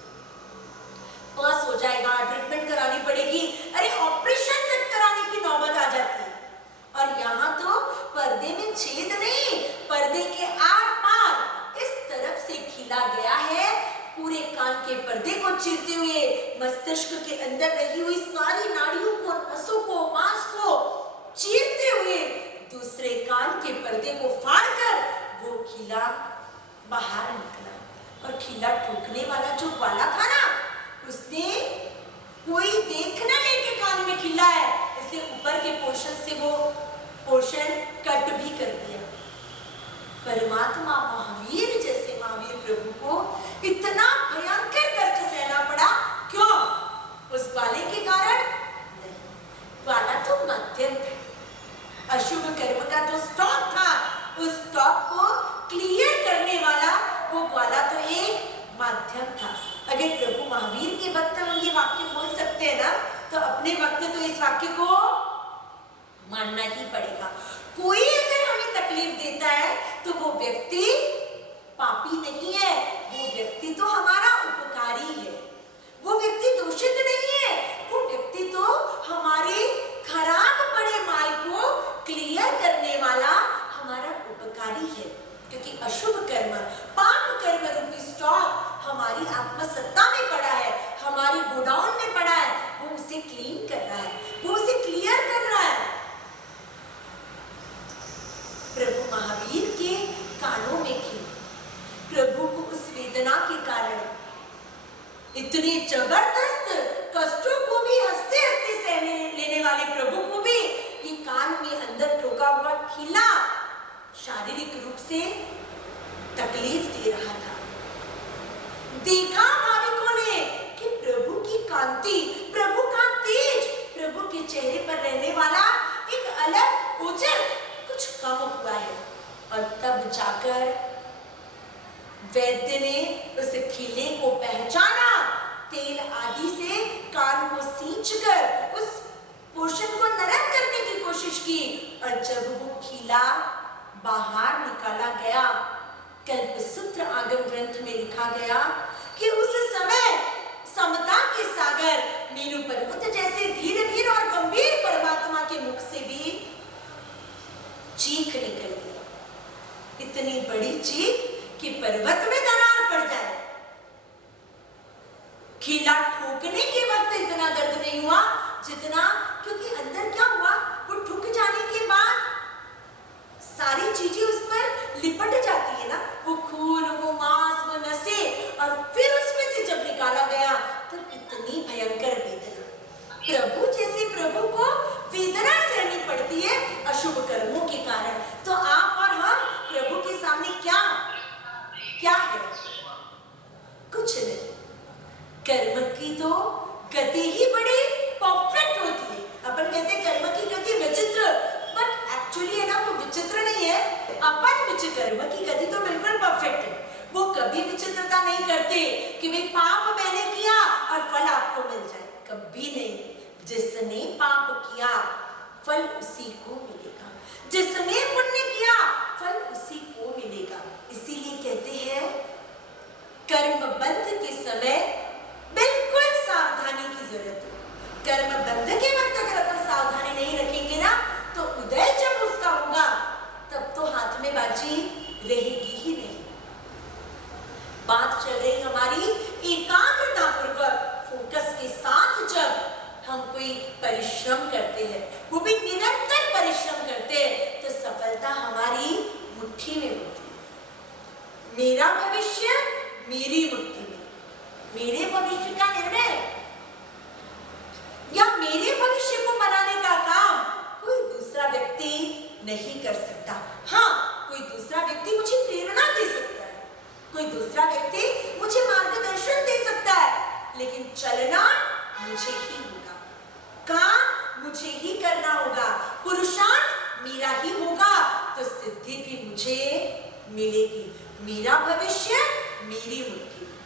पास हो जाएगा, ट्रीटमेंट करानी पड़ेगी, अरे ऑपरेशन तक कराने की नौबत आ जाती है। और यहाँ तो पर्दे में छेद नहीं, पर्दे के आर पार इस तरफ से खिला गया है, पूरे कान के पर्दे को चीरते हुए मस्तिष्क के अंदर रही हुई सारी नाड़ियों को, नसों को, मांस को चीरते हुए दूसरे कान के पर्दे को फाड़कर वो खिला बाहर निकला। और खिला ठोकने वाला जो वाला था ना, उसने कोई देखना लेके कान में खिला है, इसलिए ऊपर के पोर्शन से वो पोर्शन कट भी कर दिया। परमात्मा महावीर जैसे महावीर प्रभु को इतना भयंकर कष्ट सहना पड़ा। क्यों? उस वाले के कारण नहीं, वाला तो मध्यम था। अशुभ कर्म का जो स्टॉक था, उस स्टॉक को क्लियर करने वाला वो वाला तो एक माध्यम था। अगर प्रभु महावीर के वक्त हम ये वाक्य बोल सकते हैं ना, तो अपने वक्त तो इस वाक्य को मानना ही पड़ेगा। कोई अगर हमें तकलीफ देता है तो वो व्यक्ति पापी नहीं है, वो व्यक्ति तो हमारा उपकारी है, वो व्यक्ति दूषित नहीं है, वो व्यक्ति तो हमारे खराब पड़े माल को क्लियर करने वाला हमारा उपकारी है। क्योंकि अशुभ कर्म, पाप कर्म रूपी स्टॉक हमारी आत्मसत्ता में पड़ा है, हमारी गोडाउन में पड़ा है, वो उसे क्लीन कर रहा है, वो उसे क्लियर कर रहा है। प्रभु महावीर के कानों में खिली, प्रभु को उस वेदना के कारण इतने जबरदस्त कष्टों को भी हंसते हंसते सहने लेने वाले प्रभु को भी ये कान में अंदर ठोका हुआ खिला शारीरिक रूप से तकलीफ दे रहा था। देखा भाविकों ने कि प्रभु की कांति, प्रभु का तेज, प्रभु के चेहरे पर रहने वाला एक अलग ओजस कुछ कम हुआ है। और तब जाकर वैद्य ने उस खिले को पहचाना, तेल आदि से कान को सींचकर उस पोषण को नरम करने की कोशिश की। और जब वो खिला बाहर निकाला गया, कल्पसूत्र आगम ग्रंथ में लिखा गया कि उस समय समता के सागर मेरु पर्वत जैसे धीरे धीरे और गंभीर परमात्मा के मुख से भी चीख निकल गई, इतनी बड़ी चीख कि पर्वत में दरार पड़ जाए। खिला ठोकने के वक्त इतना दर्द नहीं हुआ जितना, क्योंकि अंदर क्या हुआ, वो ठुक जाने के बाद सारी चीजें उस पर लिपट जाती है ना, वो खून, वो मांस, वो नसें, और फिर उसमें से जब निकाला गया तो इतनी भयंकर वेदना। प्रभु जैसे प्रभु को वेदना सहनी पड़ती है अशुभ कर्मों के कारण, तो आप और हम प्रभु के सामने क्या है? कुछ नहीं। कर्म की तो गति ही बड़ी परफेक्ट होती है। अपन कहते हैं कर्म की गति विचित्र, बट एक्चुअली है ना, वो विचित्र नहीं है। अपन कर्म की गति तो बिल्कुल परफेक्ट है। वो कभी विचित्रता नहीं करते कि भाई पाप मैंने किया और फल आपको मिल जाए, कभी नहीं। जिसने पाप किया फल उसी को मिलेगा, जिसने पुण्य किया फल उसी को मिलेगा। इसीलिए कहते हैं कर्म बंध के समय बिल्कुल सावधानी की जरूरत है। कर्म बंध के वक्त अगर अपन सावधानी नहीं रखेंगे ना, तो उदय जब उसका होगा तब तो हाथ में बाजी रहेगी ही नहीं। बात चल रही हमारी एकाग्रता पूर्वक फोकस के साथ जब हम कोई परिश्रम करते हैं, वो भी निरंतर परिश्रम करते हैं, तो सफलता हमारी भविष्य मेरी मुट्ठी में। मेरे भविष्य का निर्णय या मेरे भविष्य को बनाने का काम कोई दूसरा व्यक्ति नहीं कर सकता। हाँ, कोई दूसरा व्यक्ति मुझे प्रेरणा दे सकता है, कोई दूसरा व्यक्ति मुझे मार्गदर्शन दे सकता है, लेकिन चलना मुझे ही होगा, काम मुझे ही करना होगा, पुरुषार्थ मेरा ही होगा, तो सिद्धि भी मुझे मिलेगी। मेरा भविष्य मेरी मुट्ठी में।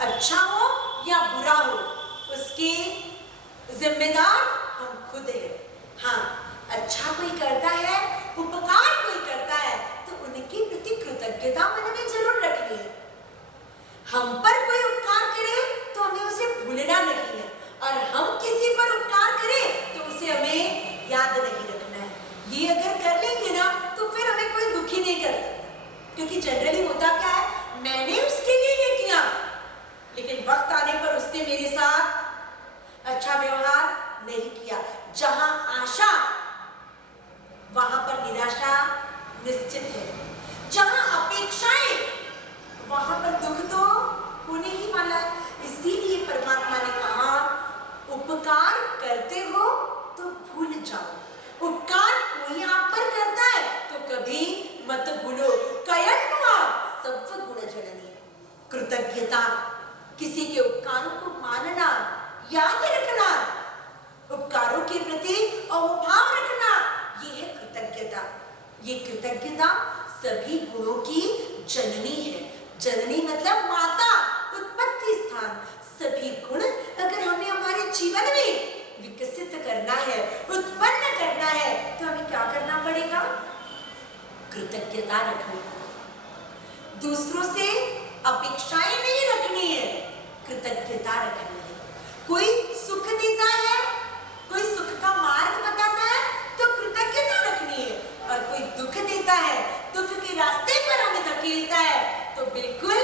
अच्छा हो या बुरा हो, उसके जिम्मेदार हम खुद हैं। हाँ, अच्छा कोई करता है, उपकार कोई करता है, तो उनके प्रति कृतज्ञता मन में जरूर रखनी है। हम पर कोई उपकार करे तो हमें उसे भूलना नहीं है, और हम किसी पर उपकार करें तो उसे हमें याद नहीं रखना है। ये अगर कर लेंगे ना तो फिर हमें कोई दुखी नहीं कर सकता, क्योंकि जनरली होता क्या है, मैंने उसके लिए ये किया, लेकिन वक्त आने पर उसने मेरे साथ अच्छा व्यवहार नहीं किया। जहां आशा वहां पर निराशा निश्चित है, जहां अपेक्षाएं वहां पर दुख तो होने ही वाला है। इसीलिए परमात्मा ने कहा, उपकार करते हो तो भूल जाओ। उपकार कोई आप पर करता है तो कभी मत भूलो। कयन्वा सत्व गुण जननी। कृतज्ञता, किसी के उपकारों को मानना, याद रखना, उपकारों के प्रति अहोभाव रखना, ये है कृतज्ञता। ये कृतज्ञता सभी गुणों की जननी है। जननी मतलब माता, उत्पत्ति स्थान। सभी गुण अगर हमें हमारे जीवन में विकसित करना है, उत्पन्न करना है, तो हमें क्या करना पड़ेगा? कृतज्ञता रखनी, दूसरों से अपेक्षाएं नहीं रखनी है, कृतज्ञता रखनी है। कोई सुख देता है, कोई सुख का मार्ग बताता है, तो कृतज्ञता रखनी है। और कोई दुख देता है, दुख के रास्ते पर हमें धकेलता है, तो बिल्कुल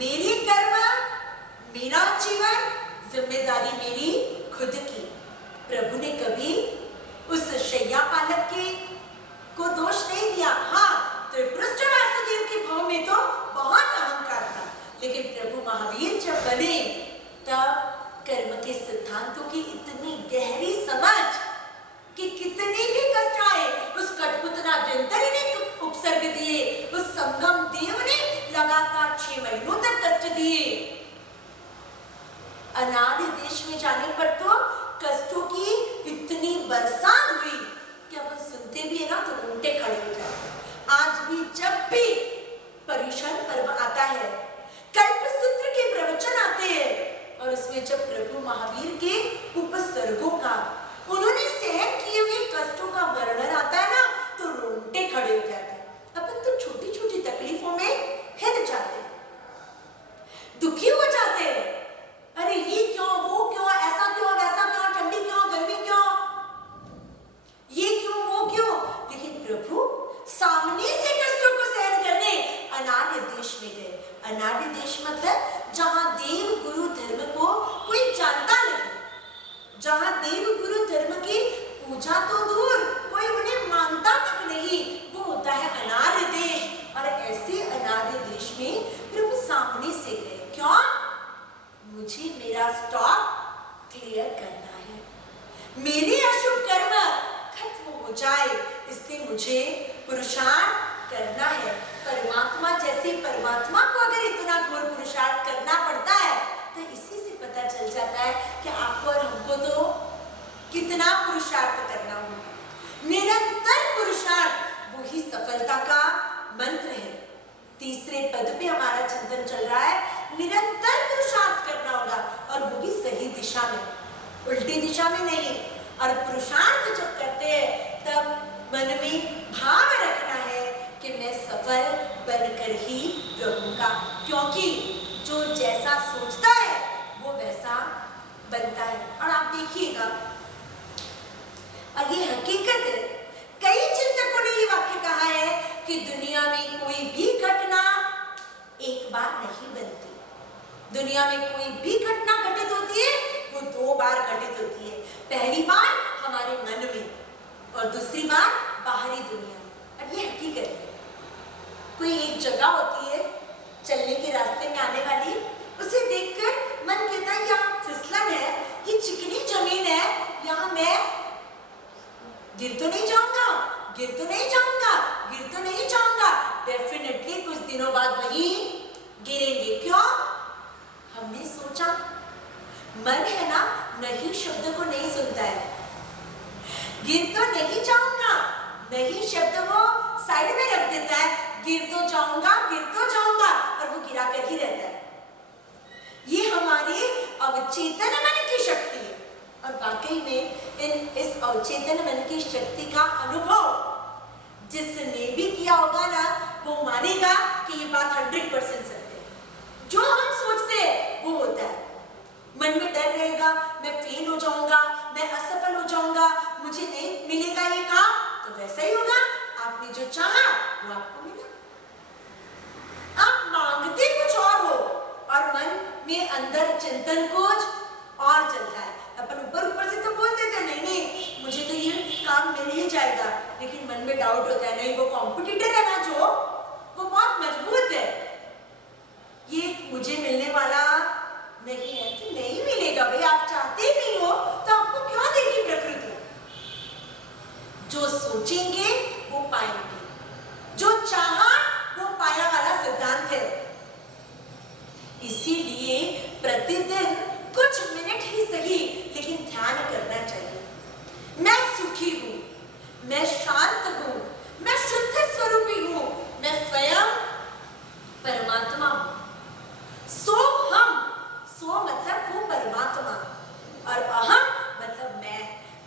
मेरी कर्म, मेरा जीवन, जिम्मेदारी मेरी खुद की। प्रभु ने कभी उस शैया पालक के को दोष नहीं दिया। हाँ, त्रिपुष्ट वासुदेव के भाव में तो बहुत अहंकार था, लेकिन प्रभु महावीर जब बने तब कर्म के सिद्धांतों की इतनी गहरी समझ कि कितने भी कष्ट आए, उस कठपुतला जंतरी ने उपसर्ग दिए, उस संगम देव ने लगातार 6 महीनों तक कष्ट दिए। अनादि देश में जाने पर तो कष्टों की इतनी बरसात हुई कि अपन सुनते भी है ना तो रोंगटे खड़े हो जाते। आज भी जब भी पर्युषण पर्व आता है, कल्पसूत्र के प्रवचन आते हैं, और उसमें जब प्रभु महावीर के उपसर्गों का, उन्होंने सहन किए हुए कष्टों का वर्णन आता है ना, तो रोंगटे खड़े हो जाते हैं। अपन तो छोटी छोटी तकलीफों में हिल जाते हैं, दुखी हो जाते हैं। अरे ये क्यों, वो क्यों, ऐसा क्यों, वैसा क्यों, ठंडी क्यों, गर्मी क्यों, ये क्यों, वो क्यों। लेकिन प्रभु सामने से कष्टों को सहन करने अनार्य देश में गए। अनार्य देश मतलब जहां देव गुरु धर्म को कोई जानता नहीं, जहां देव गुरु धर्म की पूजा तो दूर, कोई उन्हें मानता तक नहीं, वो होता है अनार्य देश। और ऐसे अनार्य देश में प्रभु सामने से गए। क्यों? मुझे मेरा स्टॉक क्लियर करना है, मेरे अशुभ कर्म खत्म हो जाए, इसलिए मुझे पुरुषार्थ करना है। परमात्मा जैसे परमात्मा को अगर इतना घोर पुरुषार्थ करना पड़ता है, तो इसी से पता चल जाता है कि आपको और हमको तो कितना पुरुषार्थ करना होगा। निरंतर पुरुषार्थ वही सफलता का मंत्र है। तीसरे पद पे हमारा चिंतन चल रहा है, निरंतर पुरुषार्थ करना होगा, और वो भी सही दिशा में, उल्टी दिशा में नहीं। और पुरुषार्थ जब करते हैं तब मन में भाव रखना है कि मैं सफल बनकर ही रहूंगा, क्योंकि जो जैसा सोचता है वो वैसा बनता है। और आप देखिएगा, और ये हकीकत है, कई चिंतकों ने ये वाक्य कहा है कि दुनिया में कोई भी घटना एक बार नहीं बनती। दुनिया में कोई भी घटना घटित होती है वो 2 बार घटित होती है। पहली बार हमारे मन में, और दूसरी बार बाहरी दुनिया में। और ये हकीकत है। कोई एक जगह होती है चलने के रास्ते में आने वाली, उसे देखकर मन कहता है यहाँ फिसलन है, ये चिकनी जमीन है, यहाँ मैं गिर तो नहीं जाऊंगा, गिर तो नहीं जाऊंगा, गिर तो नहीं जाऊंगा। डेफिनेटली कुछ दिनों बाद वही गिरेंगे। क्यों? हमने सोचा, मन है ना, नहीं शब्द को नहीं सुनता है। गिर तो नहीं जाऊंगा, नहीं शब्द वो साइड में रख देता है, गिर तो जाऊंगा, गिर तो जाऊंगा, और वो गिरा कर ही रहता है। ये हमारी अवचेतन मन की शक्ति है, और वाकई में इस अवचेतन मन की शक्ति का अनुभव जिसने भी किया होगा ना, वो मानेगा कि ये बात 100% सत्य है। जो हम सोचते हैं वो होता है। मन में डर रहेगा, मैं फेल हो जाऊंगा, मैं असफल हो जाऊंगा, मुझे नहीं मिलेगा ये काम, तो वैसा ही होगा। आपने जो चाहा वो आपको मिला। आप मांगते कुछ और हो, और मन में अंदर चिंतन कुछ और चलता है। अपन ऊपर से तो बोल देते नहीं नहीं मुझे तो ये काम मिल ही जाएगा, लेकिन मन में डाउट होता है, नहीं वो कॉम्पिटिटर है ना जो, वो बहुत मजबूत है, ये मुझे मिलने वाला नहीं है। तो नहीं मिलेगा भाई, आप चाहते ही नहीं हो तो आपको क्यों देगी प्रकृति? जो सोचेंगे वो पाएंगे, जो चाहा वो पाया वाला सिद्धांत है। इसीलिए प्रतिदिन कुछ मिनट ही सही, लेकिन ध्यान करना चाहिए। मैं सुखी हूं, मैं शांत हूं, मैं शुद्ध स्वरूपी हूं, मैं स्वयं परमात्मा हूं। सो मतलब वो परमात्मा, और अहम मतलब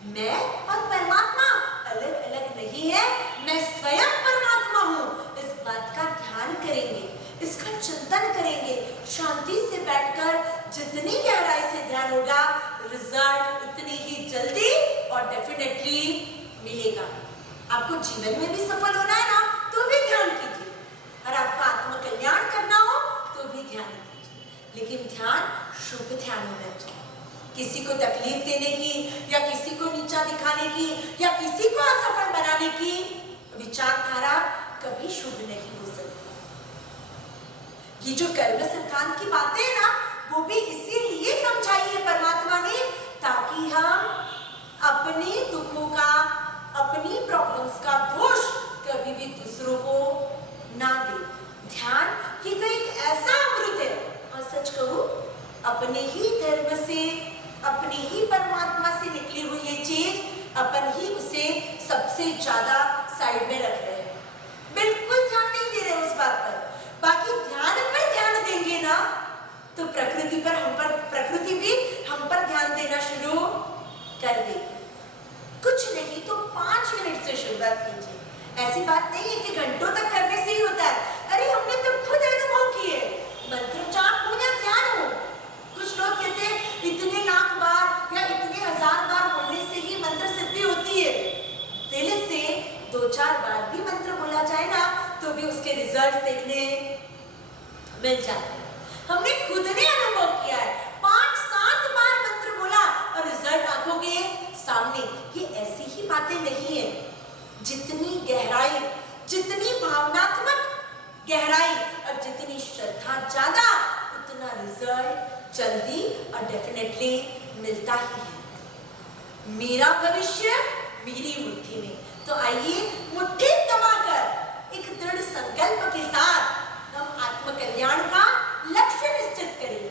मैं और परमात्मा अलग अलग नहीं है, मैं स्वयं परमात्मा हूं। इस बात का ध्यान करेंगे, इसका चिंतन करेंगे, शांति से बैठकर जितनी गहराई से ध्यान होगा, रिजल्ट उतनी ही जल्दी और डेफिनेटली मिलेगा। आपको जीवन में भी सफल होना है ना, तो भी ध्यान कीजिए, और आपका आत्म कल्याण करना हो तो भी ध्यान कीजिए, लेकिन ध्यान शुभ ध्यान होना चाहिए। किसी को तकलीफ देने की, या किसी को नीचा दिखाने की, या किसी को असफल बनाने की विचारधारा कभी शुभ नहीं हो सकती। ये जो कर्म सिद्धांत की बातें हैं ना, वो भी इसीलिए समझाई है परमात्मा ने, ताकि हम अपने दुखों का, अपनी प्रॉब्लम्स का दोष कभी भी दूसरों को ना दे। ध्यान ये तो एक ऐसा अमृत है, और सच कहूं, अपने ही धर्म से, अपने ही परमात्मा से निकली हुई ये चीज अपन ही उसे सबसे ज्यादा साइड में रख रहे हैं, बिल्कुल ध्यान नहीं दे रहे उस बात पर। बाकी ध्यान पर ध्यान देंगे ना, तो प्रकृति भी हम पर ध्यान देना शुरू कर देगी। कुछ नहीं तो 5 मिनट से शुरुआत कीजिए। ऐसी बात नहीं है कि घंटों तक करने से ही होता है। अरे हमने तो खुद अनुभव किए, मंत्रोच्चार हो या ध्यान हो। कुछ लोग कहते हैं इतने लाख बार या इतने 1000 बार बोलने से ही मंत्र सिद्धि होती है। दिल से 2-4 बार भी मंत्र बोला जाए ना, तो भी उसके रिजल्ट देखने मिल जाते हैं। हमने खुद ने अनुभव किया है, 5-7 बार मंत्र बोला और रिजल्ट आंखों के सामने। ये ऐसी ही बातें नहीं है, जितनी गहराई, जितनी भावनात्मक गहराई और जितनी श्रद्धा ज्यादा, उतना रिजल्ट जल्दी और डेफिनेटली मिलता ही है। मेरा भविष्य मेरी मुट्ठी में। तो आइए मुट्ठी दबाकर एक दृढ़ संकल्प के साथ हम आत्म कल्याण का लक्ष्य निश्चित करें,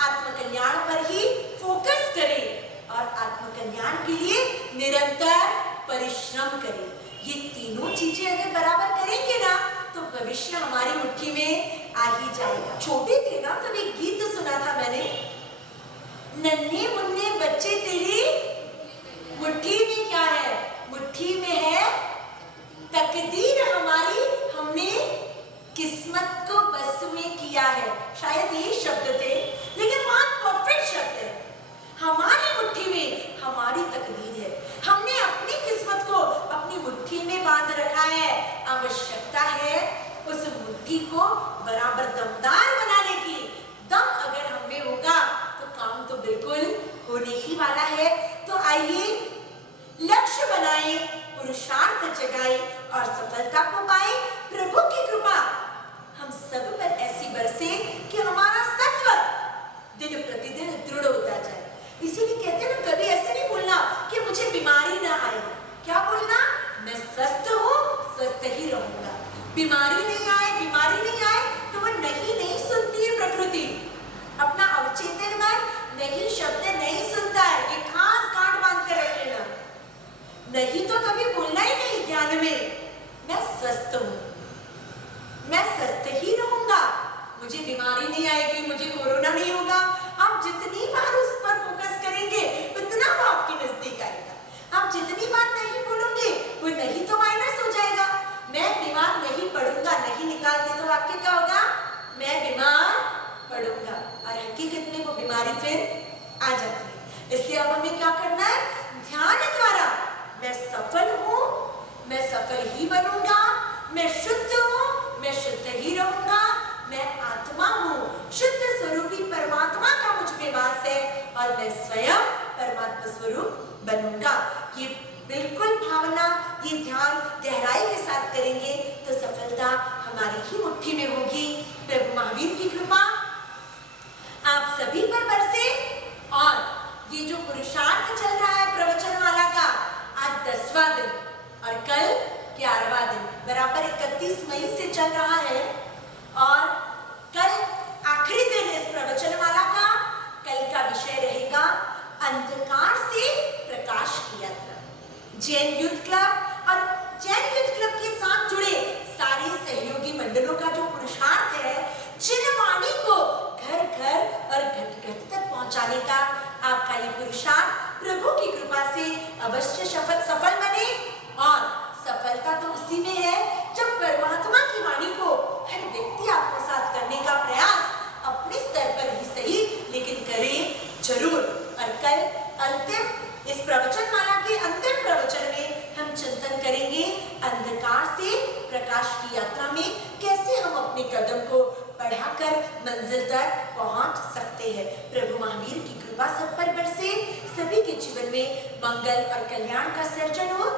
आत्म कल्याण पर ही फोकस करें और आत्म कल्याण के लिए निरंतर परिश्रम करें। ये तीनों चीजें अगर बराबर करेंगे ना, तो भविष्य हमारी मुट्ठी में आ ही जाएगा। छोटे थे ना, तब एक गीत सुना था मैंने, नन्हे मुन्ने बच्चे तेरी मुट्ठी में क्या है, मुट्ठी में है तकदीर हमारी, हमने किस्मत को बस में किया है। शायद यही शब्द थे, लेकिन बहुत परफेक्ट शब्द है। हमारी मुट्ठी में हमारी तकदीर है, हमने अपनी किस्मत को अपनी मुट्ठी में बांध रखा है। आवश्यकता है उस मुट्ठी को बराबर दमदार बनाने की। दम अगर हमें होगा तो काम तो बिल्कुल होने ही वाला है। तो आइए लक्ष्य बनाए, पुरुषार्थ जगाए और सफलता को पाए। प्रभु की कृपा नहीं तो कभी बोलना ही नहीं ध्यान में, मैं स्वस्थ हूँ, मैं स्वस्थ ही रहूंगा, मुझे बीमारी नहीं आएगी, मुझे कोरोना नहीं होगा। आप जितनी बार उस पर फोकस करेंगे उतना वो आपके नजदीक आएगा। आप जितनी बार नहीं बोलोगे वो नहीं तो माइनस हो जाएगा। मैं बीमार नहीं पड़ूंगा नहीं निकालते तो वाक्य क्या होगा, मैं बीमार पड़ूंगा, और हकीकत में वो बीमारी फिर आ जाती है। इसलिए अब हमें क्या करना है, ध्यान द्वारा मैं सफल हूँ, मैं सफल ही बनूंगा, मैं शुद्ध हूँ, मैं शुद्ध ही रहूंगा, मैं आत्मा हूँ, शुद्ध स्वरूपी परमात्मा का मुझ में वास है और मैं स्वयं परमात्मा स्वरूप बनूंगा। ये बिल्कुल भावना, ये ध्यान गहराई के साथ करेंगे तो सफलता हमारी ही मुट्ठी में होगी। प्रभु महावीर की कृपा आप सभी पर बरसे। और ये जो पुरुषार्थ चल रहा है प्रवचनमाला का, आज 10वां दिन और कल 11वां दिन, बराबर 31 मई से चल रहा है और कल आखिरी दिन इस प्रवचनमाला का। कल का विषय रहेगा अंधकार से प्रकाश की यात्रा। जैन यूथ क्लब और जैन यूथ क्लब के साथ जुड़े सारे सहयोगी मंडलों का जो पुरुषार्थ है, जिन वाणी को घर घर और घट घट तक पहुंचाने का आपका ये पुरुषार्थ प्रभु की कृपा से अवश्य सफल बने। और सफलता तो उसी में है जब परमात्मा की वाणी को हर व्यक्ति आत्मसात करने का प्रयास अपने स्तर पर ही सही लेकिन करे जरूर। और कल अंतिम इस प्रवचनमाला के अंतिम प्रवचन में हम चिंतन करेंगे अंधकार से प्रकाश की यात्रा में कैसे हम अपने कदम को बढ़ाकर मंजिल तक पहुंच सकते हैं। प्रभु महावीर की कृपा सब पर बरसे, सभी के जीवन में मंगल और कल्याण का सर्जन हो।